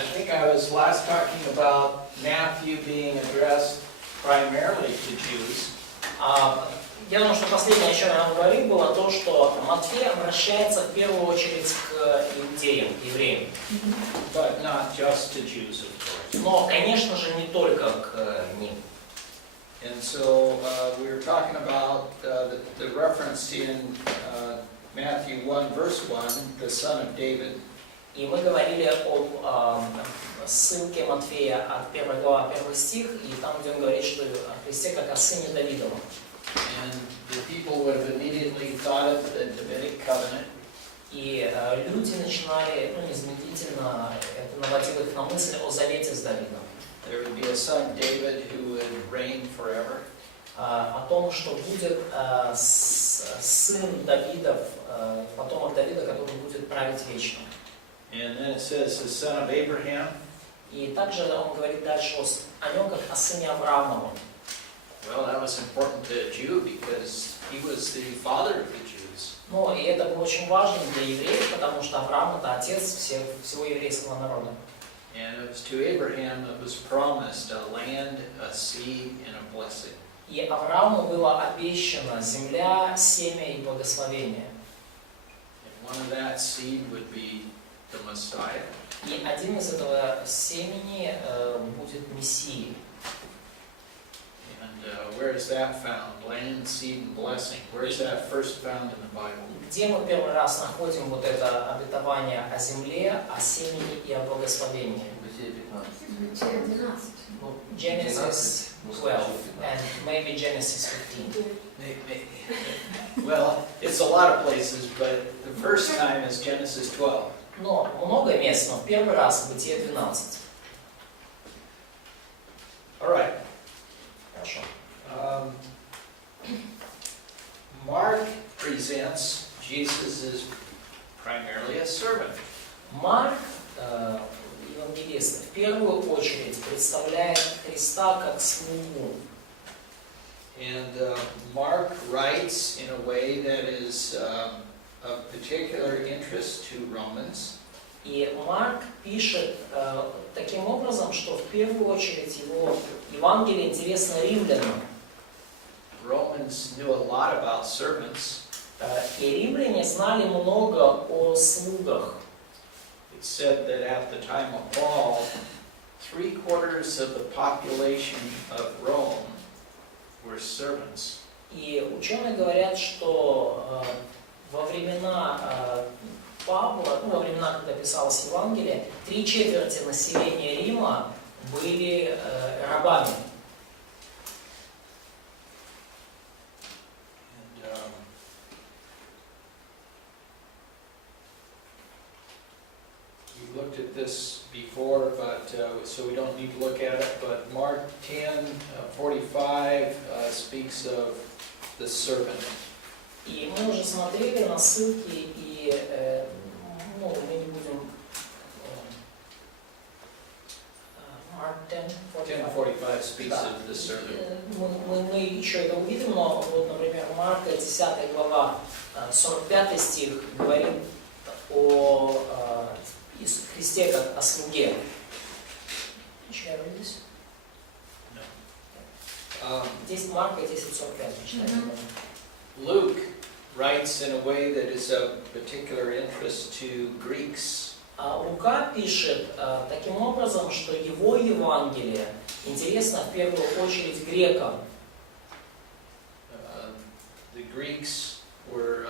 I think I was last talking about Matthew being addressed primarily to Jews. Я думаю, что последнее, о чем я вам говорил, было то, что Матфей обращается в первую очередь к иудеям, евреям. But not just to Jews, of course. Но, конечно же, не только к ним. And so we were talking about the reference in Matthew 1, verse 1, the son of David. И мы говорили об ссылке Матфея от 1 глава, 1 стих, и там, где он говорит, что о Христе как о сыне Давидовом. And the people would have immediately thought of the Davidic covenant. И люди начинали, незамедлительно, это наводило их на мысль о завете с Давидом. There would be a son, David, who would reign forever. О том, что будет сын Давидов, потомок Давида, который будет править вечно. And then it says the son of Abraham. И также он говорит дальше о нем как о сыне Авраамовом. Well, that was important to a Jew because he was the father of the Jews. Но и это было очень важно для евреев, потому что Авраам это отец всего еврейского народа. And it was to Abraham that was promised a land, a seed, and a blessing. И Аврааму было обещано земля, семя и благословение. And one of that seed would be the Messiah. И один из этого семени будет Мессией. And where is that found? Land, seed, and blessing. Where is that first found in the Bible? Где мы первый раз находим вот это обетование о земле, о семени и о благословении? Genesis 12 and maybe Genesis 15. Maybe. Well, it's a lot of places, but the first time is Genesis 12. Но много мест, но в первый раз Бытие 12. All right. Хорошо. Mark presents Jesus as primarily a servant. Марк, евангелист, в первую очередь представляет Христа как слугу. And Mark writes in a way that is of particular interest to Romans. И Марк пишет таким образом, что в первую очередь его Евангелие интересно римлянам. Romans knew a lot about servants. И римляне знали много о слугах. It said that at the time of Paul, 3/4 of the population of Rome were servants. И ученые говорят, что во времена Павла, во времена, когда писалось Евангелие, 3/4 населения Рима были рабами. We looked at this before, but so we don't need to look at it. But Mark 10:45 speaks of the servant. И мы уже смотрели на ссылки, и мы не будем... Mark 10:45 speaks of the servant. Мы еще это увидим, но вот, например, Марка 10 глава, 45 стих говорит о Христе как о слуге. Should I read this? No. 10 Марка 10:45 читаем. Luke writes in a way that is of particular interest to Greeks. Лука пишет таким образом, что его Евангелие интересно в первую очередь грекам. The Greeks were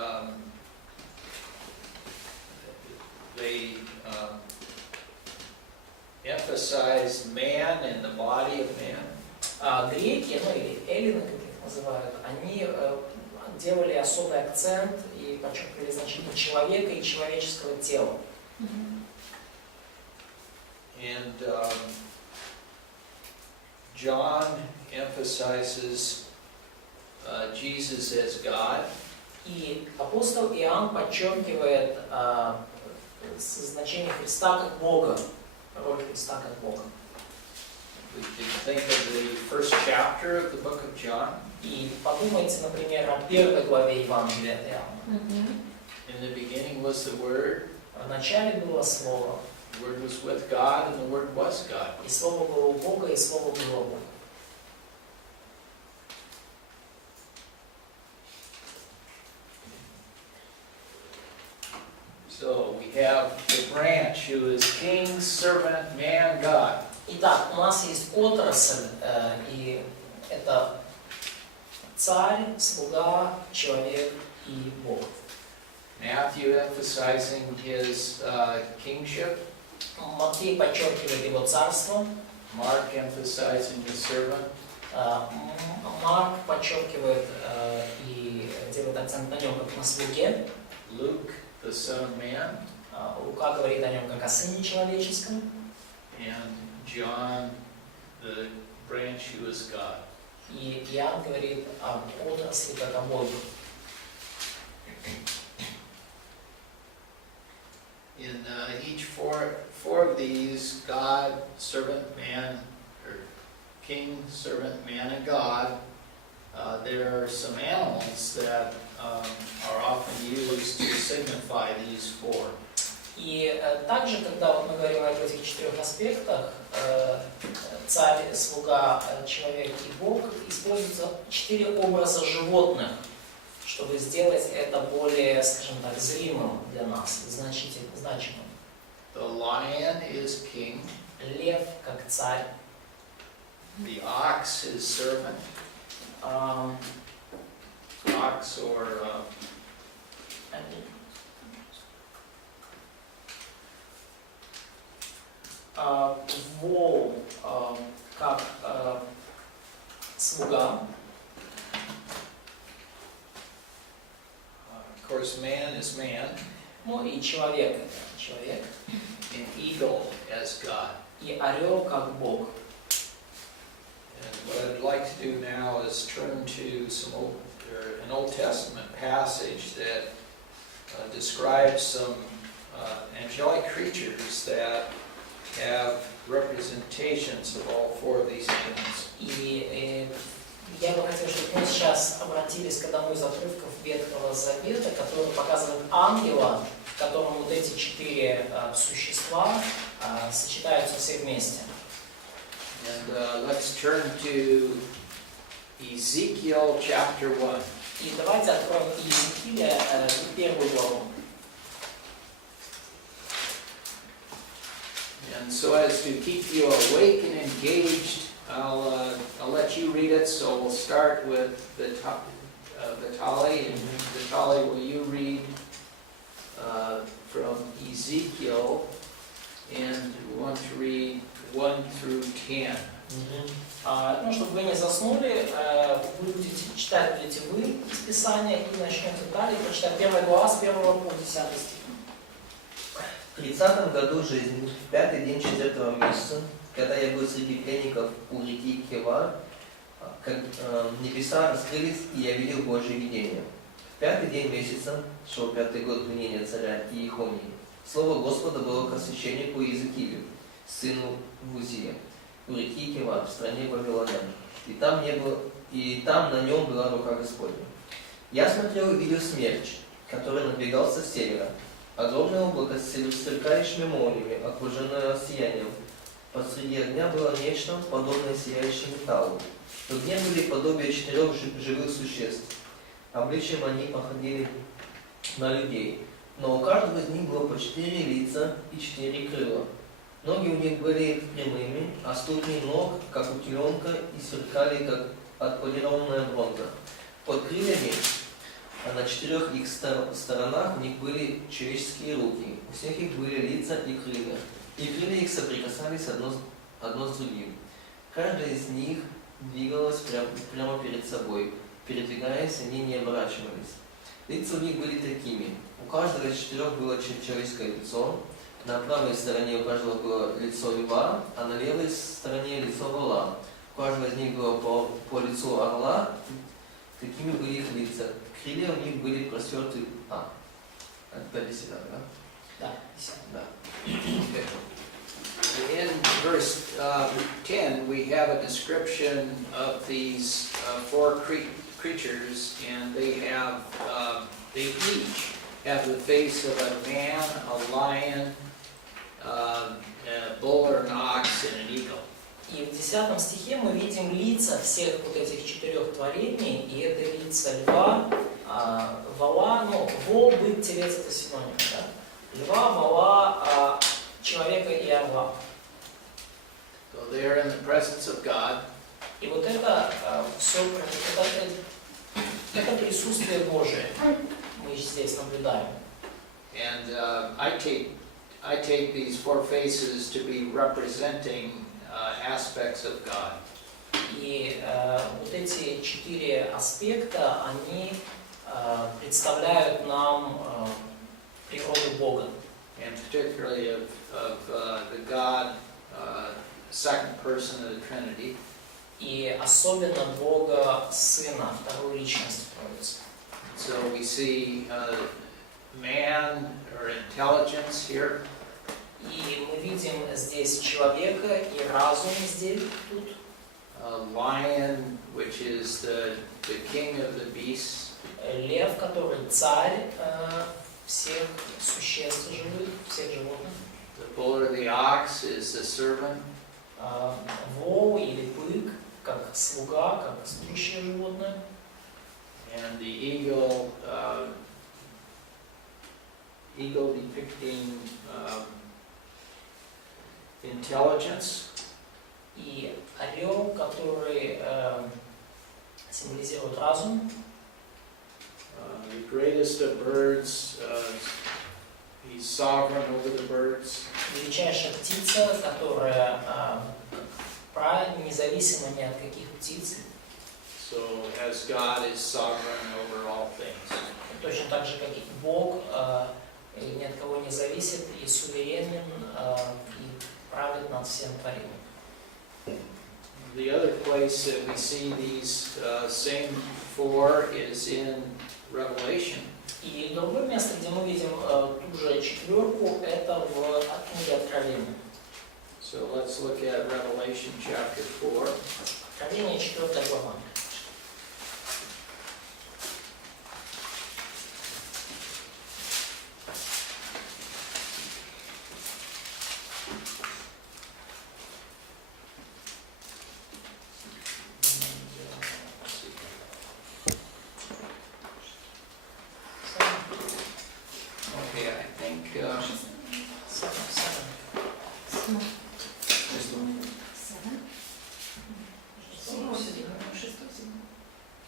they emphasized man and the body of man. Греки, или эллины, как их называют, они делали особый акцент и подчеркивали значение человека и человеческого тела. And John emphasizes Jesus as God. И апостол Иоанн подчеркивает значение Христа как Бога, роль Христа как Бога. We can think of the first chapter of the book of John. И подумайте, например, о первой главе Евангелия от Иоанна. In the beginning was the Word. В начале было Слово. The Word was with God, and the Word was God. И Слово было у Бога, и Слово было Бога. So we have the branch who is king, servant, man, God. Итак, у нас есть отрасль, и это царь, слуга, человек и Бог. Matthew emphasizing his kingship. Матфей подчеркивает его царство, Mark emphasizing his servant. Марк подчеркивает и делает акцент на нем как на слуге. Luke, the Son of Man. Лука говорит о нем как о сыне человеческом. And John, the branch who is God. И Иоанн говорит об отрасли как о Боге. In each four of these, God, servant, man, or king, servant, man, and God, there are some animals that are often used to signify these four. И также, когда вот мы говорим об этих четырех аспектах, царь, слуга, человек и Бог, используются 4 образа животных, чтобы сделать это более, скажем так, зримым для нас, значимым. The lion is king. Лев как царь. The ox is servant. Ox or вол как слуга. of course, man is man. Ну и человек это человек. An eagle as God. И орел как Бог. And what I'd like to do now is turn to an Old Testament passage that describes some angelic creatures that have representations of all four of these things. И я бы хотел, чтобы мы сейчас обратились к одному из отрывков Ветхого Завета, который показывает ангела, в котором вот эти 4 существа сочетаются все вместе. And let's turn to Ezekiel chapter 1. И давайте откроем Иезекииля 1 главу. And so as to keep you awake and engaged, I'll let you read it. So we'll start with Vitaly, and Vitaly, will you read from Ezekiel, and we want to read 1 through 10. Ну, чтобы вы не заснули, читать вы из Писания и начнете далее прочитать 1 глава с 1 по 10 стих. В 30 году жизни, в 5-й день 4-го месяца, когда я был среди пленников у реки Кева, небеса раскрылись, и я видел Божье видение. В 5-й день месяца, шел 5-й год пленения царя Иехонии, слово Господа было к священнику Иезекиилю, сыну Узия, у реки Кева, в стране Вавилонян. И там на нем была рука Господня. Я смотрел и видел смерч, который надвигался с севера. Огромное облако с сверкающими молниями, окруженное сиянием. Посреди огня было нечто, подобное сияющему металлу. В огне были подобие 4 живых существ. Обличием они походили на людей, но у каждого из них было по 4 лица и 4 крыла. Ноги у них были прямыми, а ступни ног, как у теленка, и сверкали, как отполированная бронза. Под крыльями, а на 4 их сторонах у них были человеческие руки. У всех их были лица и крылья. И крылья их соприкасались одно с другим. Каждая из них двигалась прямо перед собой. Передвигаясь, они не оборачивались. Лица у них были такими. У каждого из 4 было человеческое лицо. На правой стороне у каждого было лицо льва, а на левой стороне лицо орла. У каждого из них было по лицу орла. Такими были их лица. Крылья у них были простерты. Это 10, да? Да, 10. Да. In verse 10, we have a description of these 4 creatures, and they each have the face of a man, a lion, a bull or an ox and an eagle. И в 10 стихе мы видим лица всех вот этих 4 творений, и это лица льва, вола, ну, вол, бык, телец — это синонимы, да? Льва, вола, человека и орла. So they are in the presence of God. И вот это все, это присутствие Божие мы здесь наблюдаем. And I take these four faces to be representing aspects of God. И вот эти 4 аспекта, они представляют нам природу Бога. And particularly of the God, second person of the Trinity. И особенно Бога Сына, вторую личность Троицы. So we see man or intelligence here. И мы видим здесь человека и разум здесь, тут. Lion, which is the king of the beasts. Лев, который царь всех существ живых, всех животных. The bull or the ox is the servant. Вол или бык, как слуга, как служащее животное. And the eagle, eagle depicting intelligence. И орел, который символизирует разум. The greatest of birds, he's sovereign over the birds. Величайшая птица, которая независима ни от каких птиц. So as God is sovereign over all things. Точно так же, как и Бог ни от кого не зависит и суверенен и правит над всем творением. The other place that we see these same four is in Revelation. И другое место, где мы видим ту же четверку, это в книге Откровения. So let's look at Revelation chapter 4. Откровение 4 глава.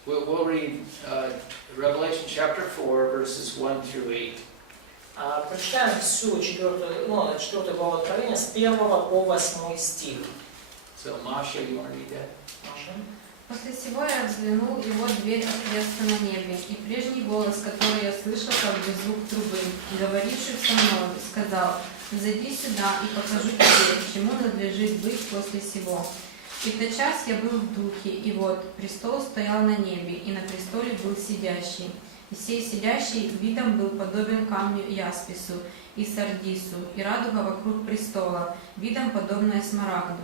We'll read Revelation chapter 4, verses 1 through 8. Прочитаем всю 4 главу Откровения с 1 по 8 стих. So, Masha, you want to read that? Маша? После сего я взглянул, и вот дверь отверста на небе, и прежний голос, который я слышал, как бы звук трубы, говоривший со мной, сказал: «Зайди сюда, и покажу тебе, чему надлежит быть после сего». И тотчас я был в духе, и вот престол стоял на небе, и на престоле был сидящий. И сей сидящий видом был подобен камню яспису и сардису, и радуга вокруг престола, видом подобная смарагду.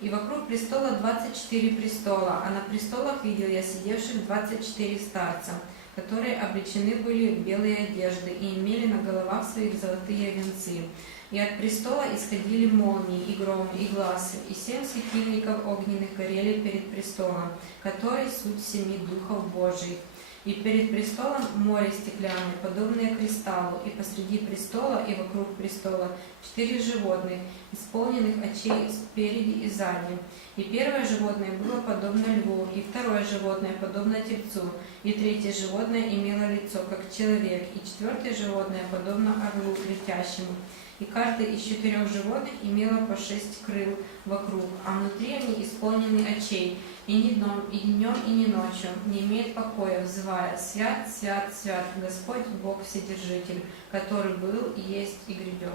И вокруг престола 24 престола, а на престолах видел я сидевших 24 старца, которые облечены были в белые одежды и имели на головах своих золотые венцы. И от престола исходили молнии, и громы, и гласы, и 7 светильников огненных горели перед престолом, который суть 7 духов Божиих. И перед престолом море стеклянное, подобное кристаллу, и посреди престола и вокруг престола 4 животных, исполненных очей спереди и сзади. И первое животное было подобно льву, и второе животное подобно тельцу, и третье животное имело лицо, как человек, и четвертое животное подобно орлу летящему. И каждое из 4 животных имело по 6 крыл вокруг, а внутри они исполнены очей, и ни днем, и ни ночью не имеет покоя, взывая: «Свят, свят, свят, Господь Бог Вседержитель, который был, и есть, и грядет».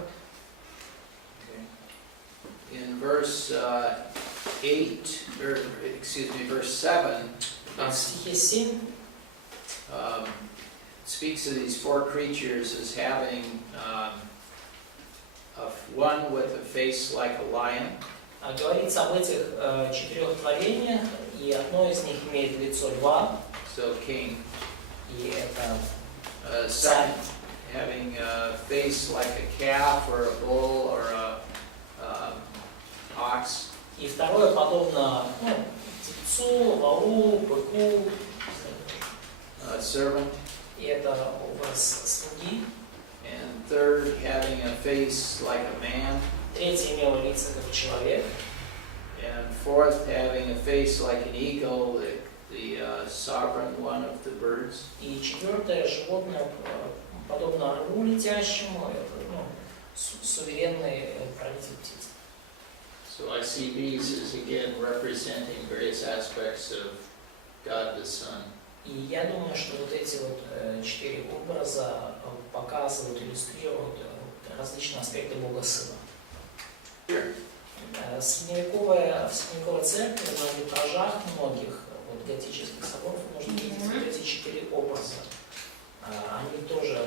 In verse 8, or excuse me, verse 7, В стихе 7 speaks of these 4 creatures as having one with a face like a lion. говорится об этих 4 творениях, и одно из них имеет лицо льва, So king. и это Second, having a face like a calf or a bull or a ox. И второе подобно тельцу, волу, быку. Servant. И это образ слуги. And third, having a face like a man. Третье имело лицо как человек. And fourth, having a face like an eagle, the sovereign one of the birds. И четвертое животное подобно орлу летящему, это суверенный правитель птиц. So I see these as again representing various aspects of God the Son. И я думаю, что вот эти вот четыре образа показывают, иллюстрируют различные аспекты Бога Сына. В средневековой церкви на витражах многих готических соборов можно видеть вот эти четыре образа. Они тоже,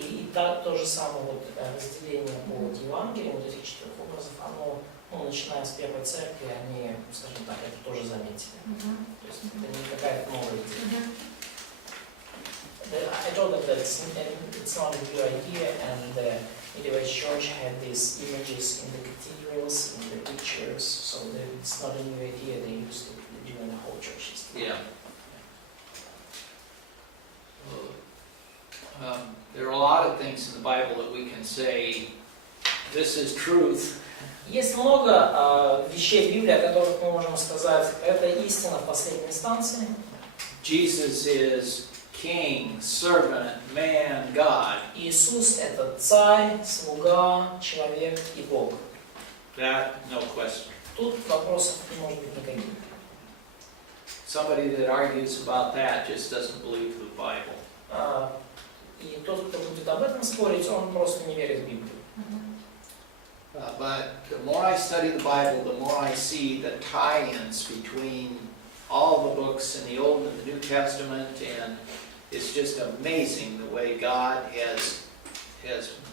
и то же самое разделение по Евангелию, вот этих четырех образов, оно, начиная с первой церкви, они, скажем так, это тоже заметили. То есть это не какая-то новая идея. I told them that it's not a new idea, and the Medieval Church had these images in the cathedrals, in the pictures, so it's not a new idea, they used it during the whole church history. Yeah. There are a lot of things in the Bible that we can say, this is truth. Есть много вещей в Библии, о которых мы можем сказать, это истина в последней инстанции. Jesus is King, servant, man, God. Иисус — это царь, слуга, человек и Бог. That, no question. Тут вопросов не может быть никаких. Somebody that argues about that just doesn't believe the Bible. И тот, кто будет об этом спорить, он просто не верит в Библию. But the more I study the Bible, the more I see the tie-ins between all the books in the Old and the New Testament, and it's just amazing the way God has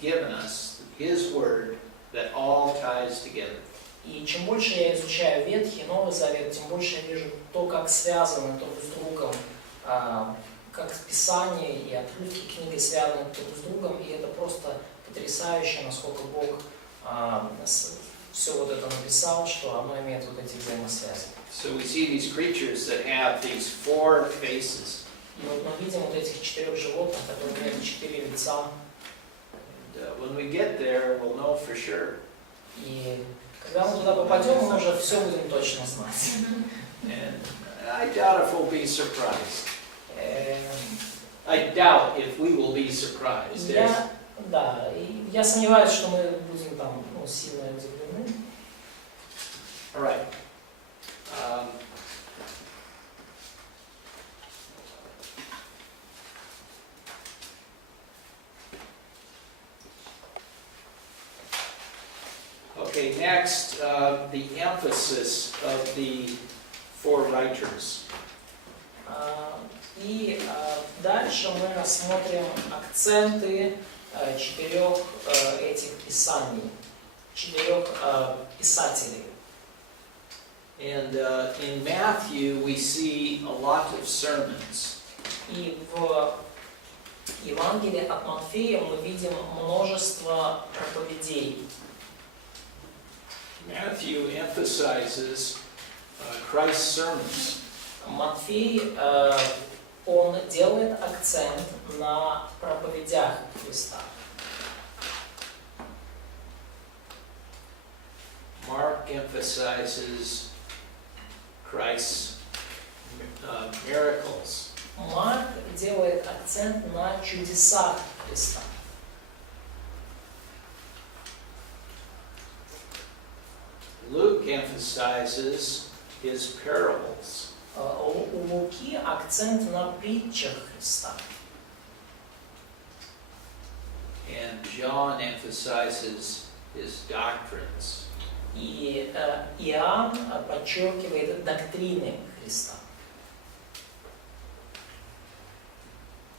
given us His Word that all ties together. И чем больше я изучаю Ветхий и Новый Завет, тем больше я вижу то, как связаны друг с другом, как Писание и отрывки книги связаны друг с другом, и это просто потрясающе, насколько Бог все вот это написал, что оно имеет вот эти взаимосвязи. So we see these creatures that have these four faces. И вот мы видим вот этих четырех животных, которые имеют четыре лица. And when we get there, we'll know for sure. И когда мы туда попадем, мы уже все будем точно знать. And I doubt if we'll be surprised. I doubt if we will be surprised. Я сомневаюсь, что мы будем там сильно удивлены. All right. Okay, next, the emphasis of the four writers. И дальше мы рассмотрим акценты четырех этих писаний, четырех писателей. And in Matthew, we see a lot of sermons. И в Евангелии от Матфея мы видим множество проповедей. Matthew emphasizes Christ's sermons. Матфей, он делает акцент на проповедях Христа. Mark emphasizes Christ's miracles. Марк делает акцент на чудесах Христа. Luke emphasizes his parables. У Луки акцент на притчах Христа. And John emphasizes his doctrines. И Иоанн подчеркивает доктрины Христа.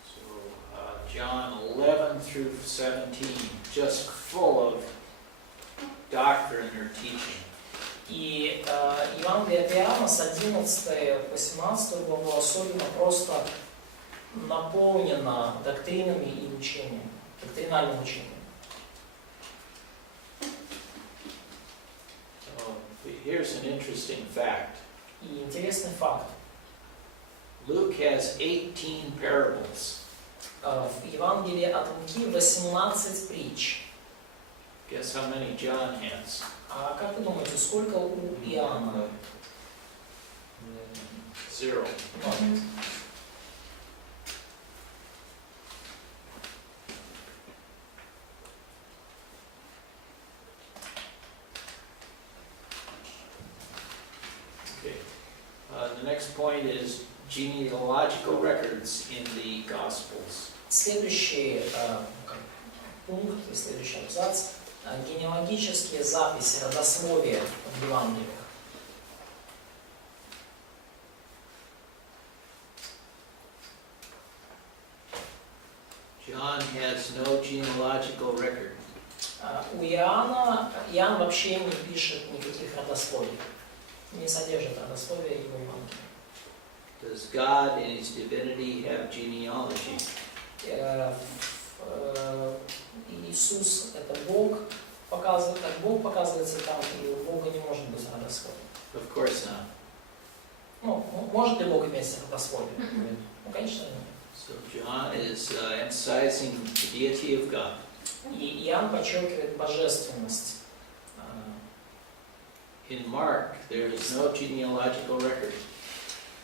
So John 11 through 17, just full of doctrine or teaching. И Евангелие от Иоанна с 11 по 17 главу особенно просто наполнено доктринами и учением, доктринальным учением. here's an interesting fact. И интересный факт. Luke has 18 parables. В Евангелии от Луки 18 притч. Guess how many John has? А как вы думаете, сколько у Иоанна? 0. Ноль. Okay. The next point is genealogical records in the Gospels. Следующий пункт, следующий абзац. Генеалогические записи, родословия в Евангелиях. John has no genealogical record. У Иоанн вообще не пишет никаких родословий, не содержит родословия его Евангелия. Does God in his divinity have genealogy? Иисус — это Бог, показывает, как Бог показывается там, и у Бога не может быть родословия. Of course not. Ну, может ли Бог иметь родословие? Ну, конечно, нет. So John is emphasizing the deity of God. И Иоанн подчеркивает божественность. In Mark, there is no genealogical record.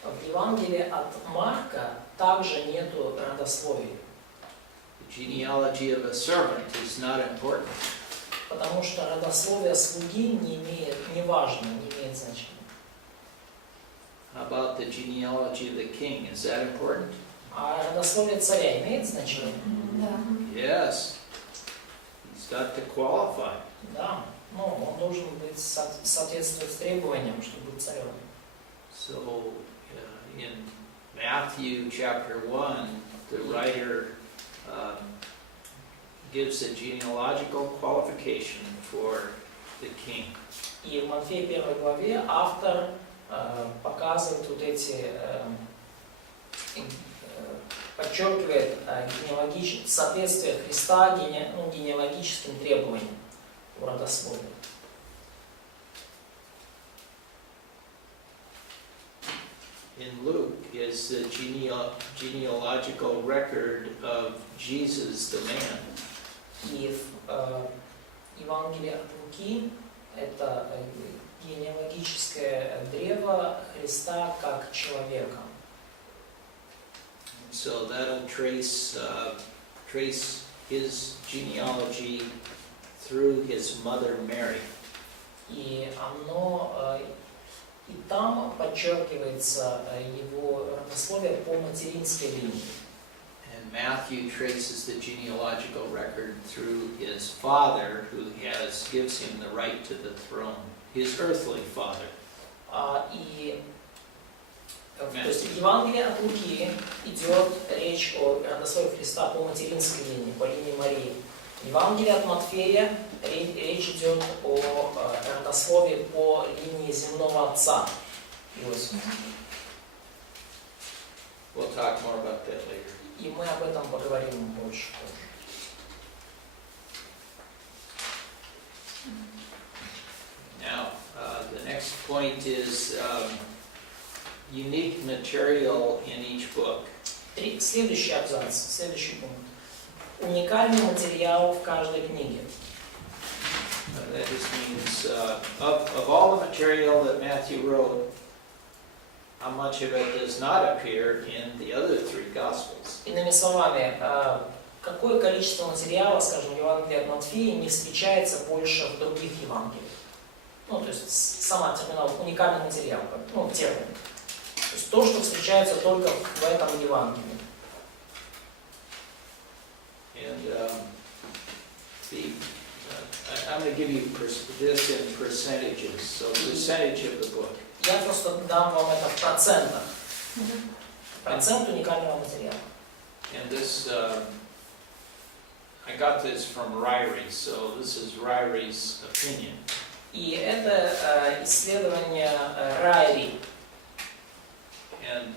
В Евангелии от Марка также нету родословий, The genealogy of a servant is not important. потому что родословие слуги не важно, не имеет значения. How about the genealogy of the king? Is that important? А родословие царя имеет значение? Да. Yes. He's got to qualify. Да, но он должен быть соответствовать требованиям, чтобы быть царем. So in Matthew chapter 1, the writer gives a genealogical qualification for the king. И в Матфея 1 главе автор показывает вот эти, подчеркивает соответствие Христа генеалогическим требованиям у родословия. In Luke is the genealogical record of Jesus the man. И в Евангелии от Луки это генеалогическое древо Христа как человека. So that'll trace his genealogy through his mother Mary. И и там подчеркивается его родословие по материнской линии. And Matthew traces the genealogical record through his father, who gives him the right to the throne, his earthly father. То есть в Евангелии от Луки идет речь о родословии Христа по материнской линии, по линии Марии. В Евангелии от Матфея речь идет о родословии по линии земного отца Иосифа. We'll talk more about that later. И мы об этом поговорим больше позже. Now, the next point is unique material in each book. Следующий абзац, следующий пункт. Уникальный материал в каждой книге. That just means of all the material that Matthew wrote, how much of it does not appear in the other three Gospels? Иными словами, какое количество материала, скажем, в Евангелии от Матфея не встречается больше в других Евангелиях? Ну, то есть сама терминология, уникальный материал, ну, термин. То есть то, что встречается только в этом Евангелии. And I'm going to give you this in percentages, so percentage of the book. Я просто дам вам это в процентах. Процент уникального материала. And this, I got this from Ryrie, so this is Ryrie's opinion. И это исследование Райри. And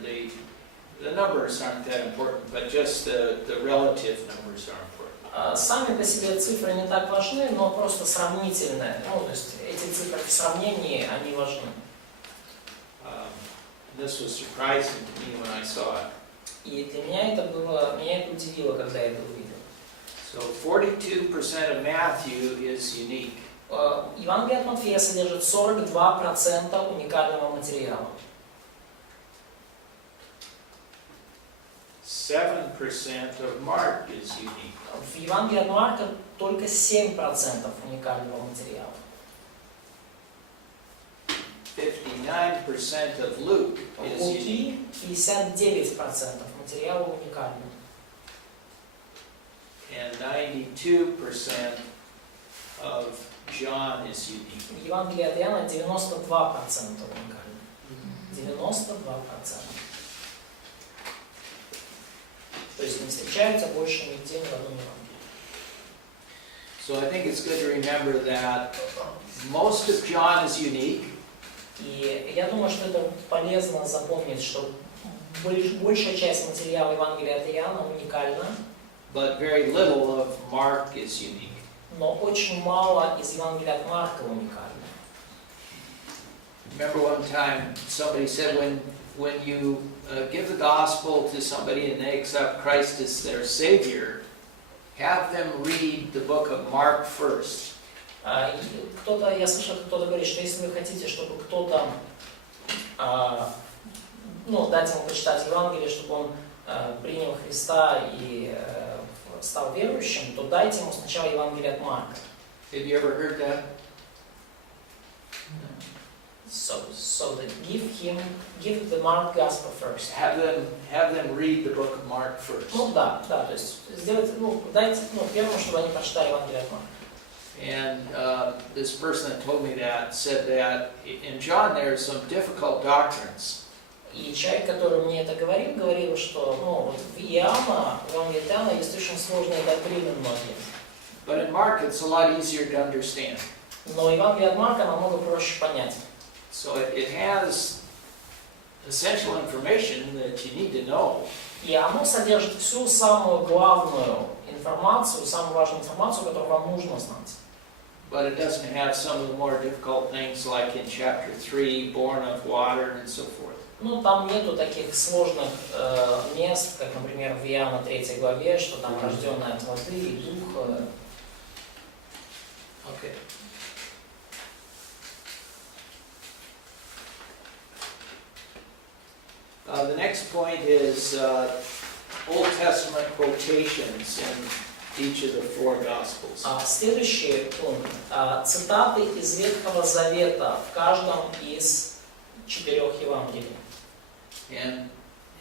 the numbers aren't that important, but just the relative numbers are important. Сами по себе цифры не так важны, но просто сравнительные. Ну, то есть эти цифры в сравнении, они важны. This was surprising to me when I saw it. И для меня это удивило, когда я это увидел. So 42% of Matthew is unique. Евангелие от Матфея содержит 42% уникального материала. 7% of Mark is unique. В Евангелии от Марка только 7% уникального материала. 59% of Luke is У unique. Луки 59% материала уникального. And 92% of John is unique. В Евангелии от Иоанна 92% уникально. 92%. То есть не встречаются больше нигде ни в одном Евангелии. So I think it's good to remember that most of John is unique. И я думаю, что это полезно запомнить, что большая часть материала Евангелия от Иоанна уникальна, But very little of Mark is unique. но очень мало из Евангелия от Марка уникально. Remember one time somebody said when you give the gospel to somebody and they accept Christ as their Savior, have them read the book of Mark first. Я слышал, кто-то говорит, что если вы хотите, чтобы кто-то, дать ему почитать Евангелие, чтобы он принял Христа и стал верующим, то дайте ему сначала Евангелие от Марка. Have you ever heard that? So that give the Mark Gospel first. Have them read the book of Mark first. Да, то есть сделать, дайте, первым, чтобы они прочитали Евангелие от Марка. And this person that told me that said that in John there are some difficult doctrines. И человек, который мне это говорил, что в Евангелии от Иоанна есть очень сложные доктрины многие. But in Mark it's a lot easier to understand. Но Евангелие от Марка намного проще понять. So it has essential information that you need to know. И оно содержит всю самую главную информацию, самую важную информацию, которую вам нужно знать. But it doesn't have some of the more difficult things like in chapter 3, born of water and so forth. Там нету таких сложных мест, как, например, в Иоанна 3 главе, что там рожденный от воды и дух. Okay. The next point is Old Testament quotations in each of the four Gospels. Следующий пункт. Цитаты из Ветхого Завета в каждом из 4 Евангелий. And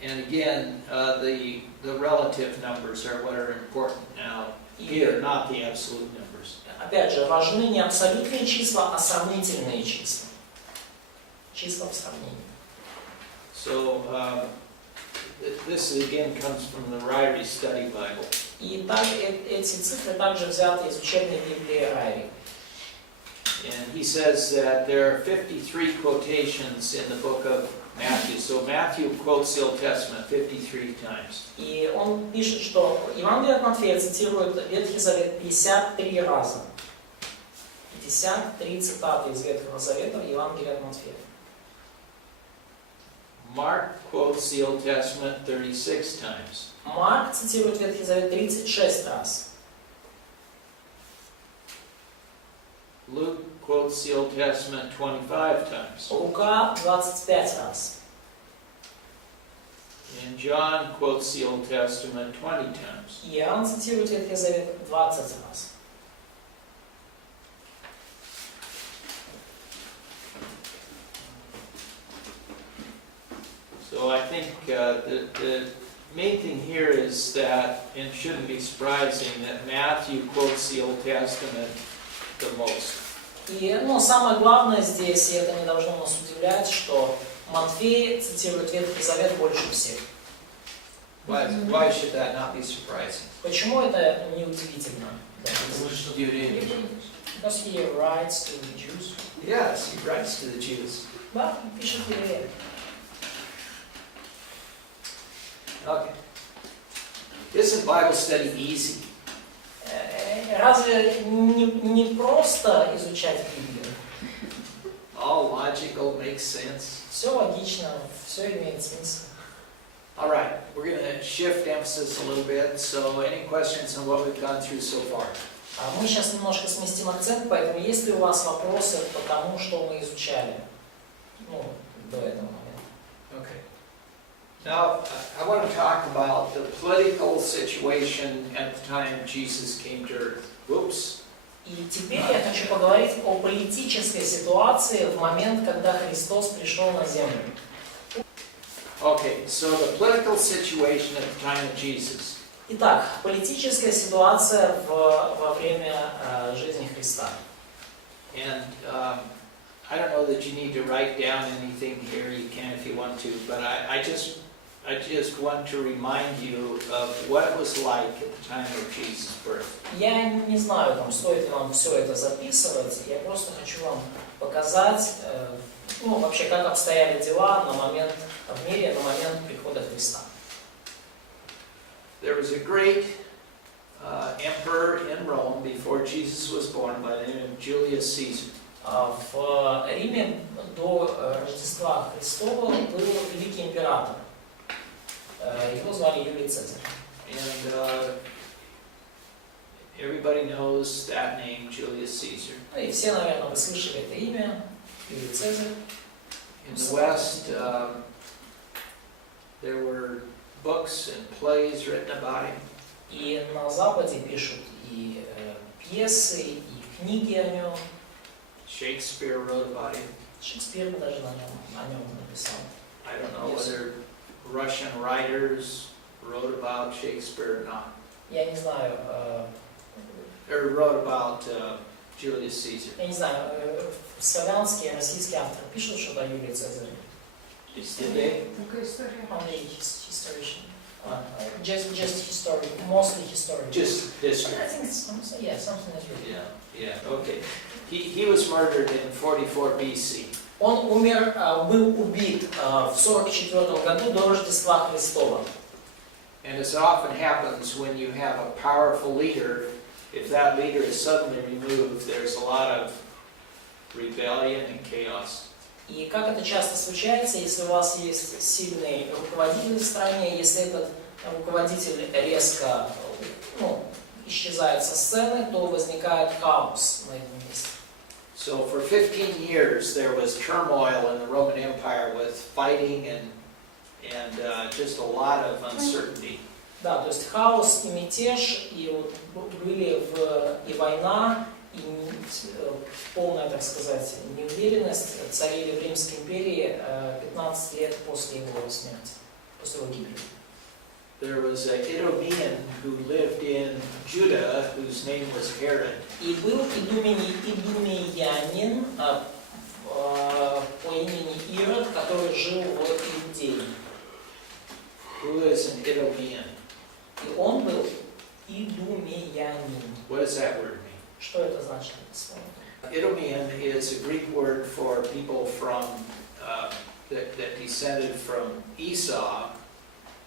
again, the relative numbers are what are important now here, not the absolute numbers. Опять же, важны не абсолютные числа, а сравнительные числа. Числа в сравнении. So this again comes from the Ryrie Study Bible. И эти цифры также взяты из учебной Библии Райри. And he says that there are 53 quotations in the book of Matthew. So Matthew quotes the Old Testament 53 times. И он пишет, что Евангелие от Матфея цитирует Ветхий Завет 53 раза. 53 цитаты из Ветхого Завета в Евангелии от Матфея. Mark quotes the Old Testament 36 times. Марк цитирует Ветхий Завет 36 раз. Luke quotes the Old Testament 25 times. Лука 25 раз. And John quotes the Old Testament 20 times. Иоанн цитирует Ветхий Завет 20 раз. So I think the main thing here is that, and shouldn't be surprising, that Matthew quotes the Old Testament the most. И, самое главное здесь, и это не должно нас удивлять, что Матфей цитирует Ветхий Завет больше всех. Why should that not be surprising? Почему это не удивительно? Because he writes to the Jews. Yes, he writes to the Jews. Да, пишет евреям. Okay. Isn't Bible study easy? разве не просто изучать Библию? All logical, makes sense. Все логично, все имеет смысл. All right, we're going to shift emphasis a little bit. So, any questions on what we've gone through so far? Мы сейчас немножко сместим акцент, поэтому есть ли у вас вопросы по тому, что мы изучали до этого момента? Okay. Now, I want to talk about the political situation at the time Jesus came to earth. Whoops. И теперь я хочу поговорить о политической ситуации в момент, когда Христос пришел на землю. Okay, so the political situation at the time of Jesus. Итак, политическая ситуация во время жизни Христа. And I don't know that you need to write down anything here. You can if you want to, but I just want to remind you of what it was like at the time of Jesus' birth. Я не знаю, стоит ли вам все это записывать. Я просто хочу вам показать, вообще, как обстояли дела в мире на момент прихода Христа. There was a great emperor in Rome before Jesus was born by the name of Julius Caesar. В Риме до Рождества Христова был великий император. Его звали Юлий Цезарь. And everybody knows that name, Julius Caesar. И все, наверное, вы слышали это имя, Юлий Цезарь. In the West, there were books and plays written about him. И на Западе пишут и пьесы, и книги о нем. Shakespeare wrote about him. Шекспир даже о нем написал. I don't know whether Russian writers wrote about Shakespeare or not. Я не знаю, Or wrote about Julius Caesar. славянские, российские авторы пишут что-то о Юлии Цезаре. Did they? Only history. Just history, mostly history. Just history. I think it's something like that. Yeah, okay. He was murdered in 44 BC. Он был убит в 44 году до Рождества Христова. And as often happens when you have a powerful leader, if that leader is suddenly removed, there's a lot of rebellion and chaos. И как это часто случается, если у вас есть сильный руководитель в стране, если этот руководитель резко исчезает со сцены, то возникает хаос на этом месте. So for 15 years there was turmoil in the Roman Empire with fighting and just a lot of uncertainty. Да, то есть хаос и мятеж, и были и война, и полная, так сказать, неуверенность царили в Римской империи 15 лет после его смерти, после его гибели. There was an Idumean who lived in Judah whose name was Herod. И был идумеянин по имени Ирод, который жил в Иудее. Who is an Idumean? И он был идумеянин. What does that word mean? Что это значит? Idumean is a Greek word for people from that descended from Esau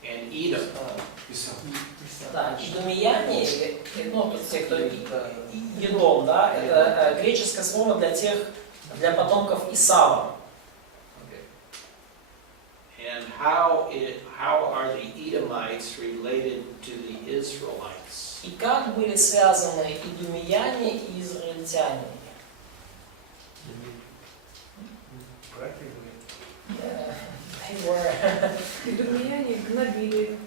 and Edom. Да, идумеяне, те, кто Едом, да, это греческое слово для потомков Исава. Okay. And how are the Edomites related to the Israelites? И как были связаны идумеяне и израильтяне? Идумеяне гнобили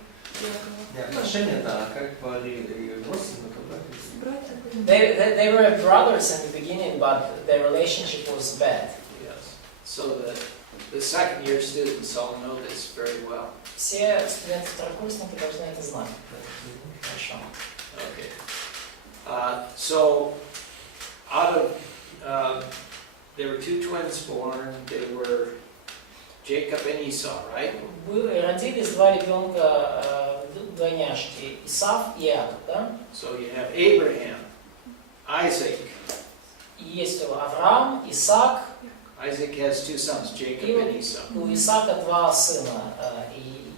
Отношения, да, как были родственников, братья. They were brothers in the beginning, but their relationship was bad. Yes. So the second year students all know this very well. Все студенты-второкурсники должны это знать. Хорошо. Okay. So out of there were two twins born. They were Jacob and Esau, right? Родились два ребенка, двойняшки, Исав и Иаков, да? So you have Abraham, Isaac. И есть Авраам, Исаак. Isaac has two sons, Jacob and Esau. У Исаака два сына,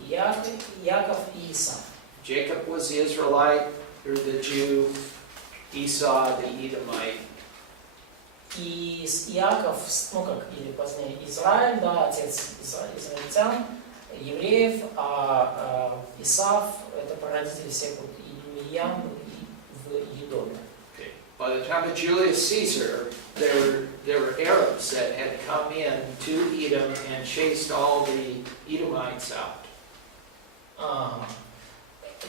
Иаков и Исав. Jacob was the Israelite, or the Jew. Esau the Edomite. И Иаков, ну как, или позднее Израиль, да, отец израильтян, евреев, а Исав это прародитель всех вот идумеян в Едоме. Okay. By the time of Julius Caesar, there were Arabs that had come in to Edom and chased all the Edomites out.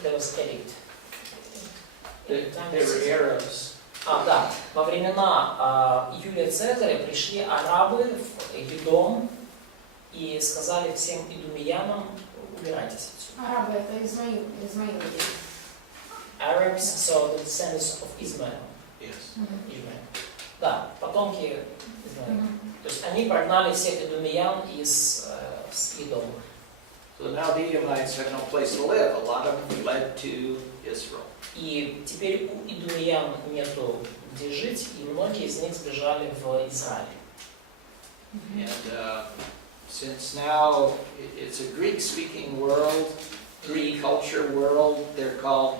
There was edict. They were Arabs. Да, во времена Юлия Цезаря пришли арабы в Едом и сказали всем идумеянам: убирайтесь отсюда. Арабы это Измаил. Arabs, so the descendants of Ismail. Yes. Измаил. Да, потомки Измаила. То есть они прогнали всех идумеян из Едома. So now the Edomites have no place to live. A lot of them fled to Israel. И теперь у идумеян нету где жить, и многие из них сбежали в Израиль. And since now it's a Greek-speaking world, Greek culture world, they're called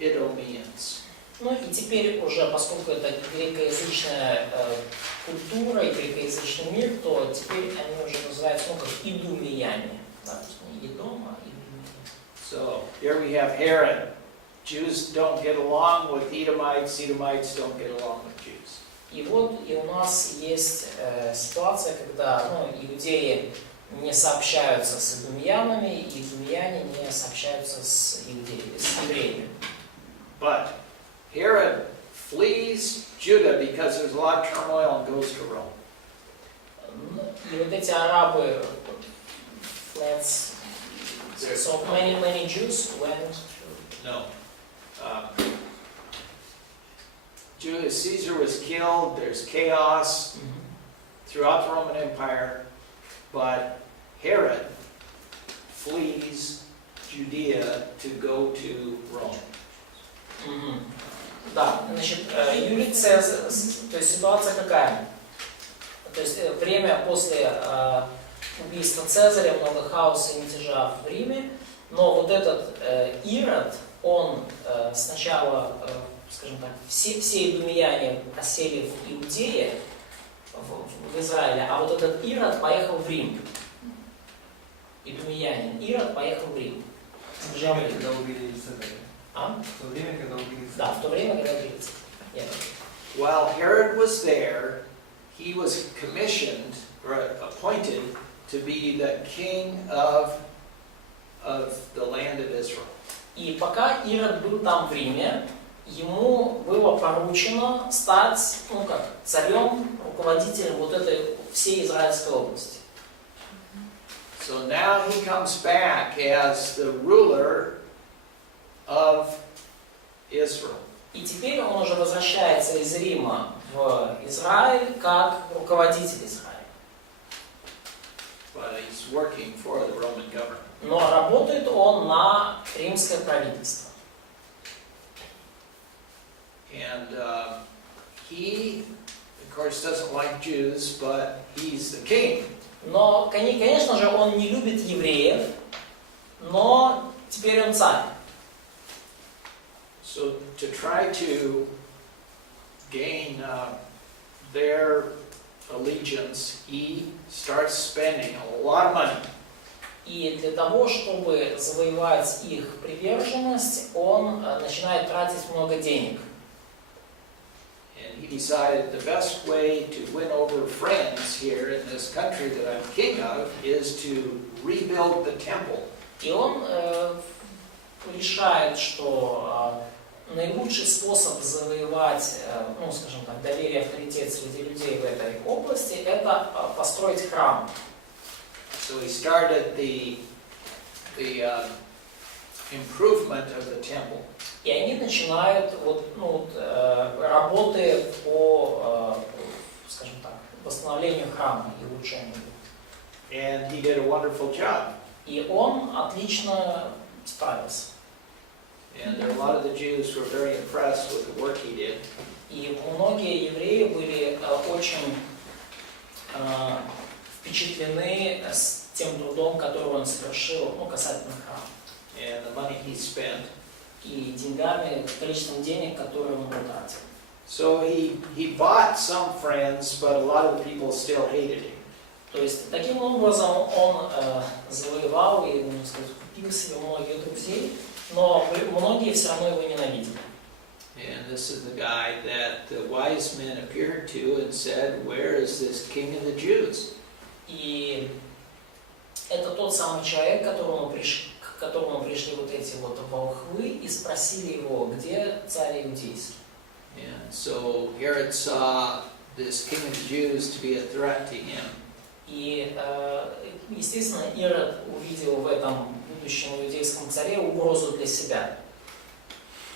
Edomians. Ну и теперь уже, поскольку это грекоязычная культура и грекоязычный мир, то теперь они уже называются, ну, как идумеяне. Да, то есть не Едом, а идумеяне. So here we have Herod. Jews don't get along with Edomites, Edomites don't get along with Jews. И вот и у нас есть ситуация, когда иудеи не сообщаются с идумеянами, и идумеяне не сообщаются с евреями. But Herod flees Judah because there's a lot of turmoil and goes to Rome. И вот эти арабы, so many Jews went to... No. Julius Caesar was killed, there's chaos throughout the Roman Empire, but Herod flees Judea to go to Rome. Да, значит, Юлий Цезарь, то есть ситуация какая? То есть время после убийства Цезаря, много хаоса и мятежа в Риме, но вот этот Ирод, он сначала, скажем так, все идумеяне осели в Иудее, в Израиле, а вот этот Ирод поехал в Рим. Идумеянин. Ирод поехал в Рим. Время, когда убили Цезаря. В то время, когда убили Цезаря. Да, в то время, когда убили Цезаря. While Herod was there, he was commissioned or appointed to be the king of the land of Israel. И пока Ирод был там в Риме, ему было поручено стать, царем, руководителем вот этой всей Израильской области. So now he comes back as the ruler of Israel. И теперь он уже возвращается из Рима в Израиль как руководитель Израиля. But he's working for the Roman government. Но работает он на римское правительство. And he, of course, doesn't like Jews, but he's the king. Но, конечно же, он не любит евреев, но теперь он царь. So to try to gain their allegiance, he starts spending a lot of money. И для того, чтобы завоевать их приверженность, он начинает тратить много денег. And he decided the best way to win over friends here in this country that I'm king of is to rebuild the temple. И он решает, что наилучший способ завоевать, скажем так, доверие, авторитет среди людей в этой области, это построить храм. So he started the improvement of the temple. И они начинают работы по, скажем так, восстановлению храма и улучшению. And he did a wonderful job. И он отлично справился. And there are a lot of the Jews who were very impressed with the work he did. И многие евреи были очень впечатлены с тем трудом, который он совершил, касательно храма. And the money he spent. и деньгами, количеством денег, которые он потратил. So he bought some friends, but a lot of the people still hated him. То есть таким образом он завоевал и, можно сказать, купил себе многих друзей, но многие все равно его ненавидели. And this is the guy that the wise men appeared to and said, "Where is this king of the Jews?" И это тот самый человек, к которому пришли вот эти вот волхвы и спросили его, где царь иудейский. And so Herod saw this king of the Jews to be a threat to him. И, естественно, Ирод увидел в этом будущем иудейском царе угрозу для себя.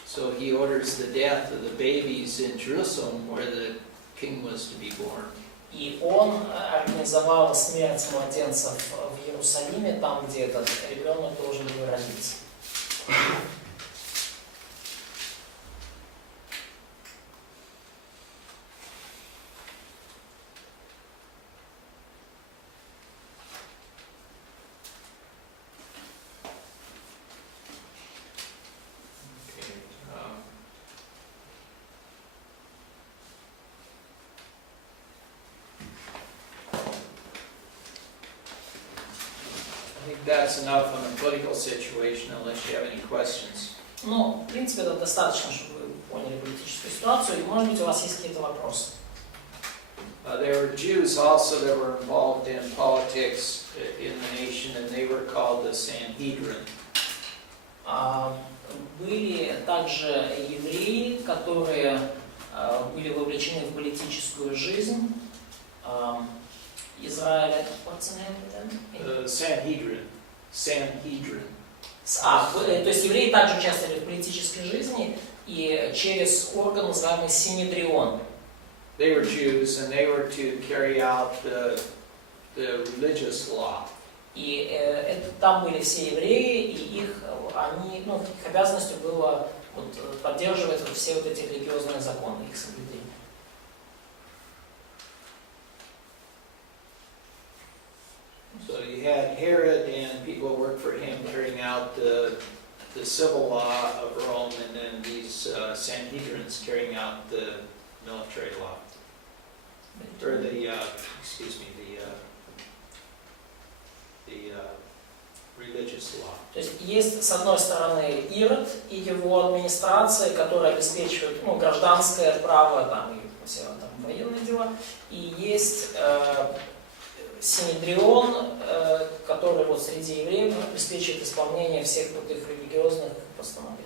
So he orders the death of the babies in Jerusalem where the king was to be born. И он организовал смерть младенцев в Иерусалиме, там, где этот ребенок должен был родиться. That's enough on the political situation, unless you have any questions. Ну, в принципе, это достаточно, чтобы вы поняли политическую ситуацию, и, может быть, у вас есть какие-то вопросы. There were Jews also that were involved in politics in the nation, and they were called the Sanhedrin. Были также евреи, которые были вовлечены в политическую жизнь Израиля. What's the name of them? Sanhedrin. Sanhedrin. То есть евреи также участвовали в политической жизни и через орган, называемый Синедрион. They were Jews, and they were to carry out the religious law. И там были все евреи, и их обязанностью было вот, поддерживать вот все вот эти религиозные законы, их соблюдение. So you had Herod and people who worked for him carrying out the civil law of Rome, and then these Sanhedrins carrying out the military law, or the religious law. То есть есть с одной стороны Ирод и его администрация, которая обеспечивает гражданское право там, и все там, военные дела, и есть Синедрион, который вот среди евреев обеспечивает исполнение всех вот их религиозных постановлений.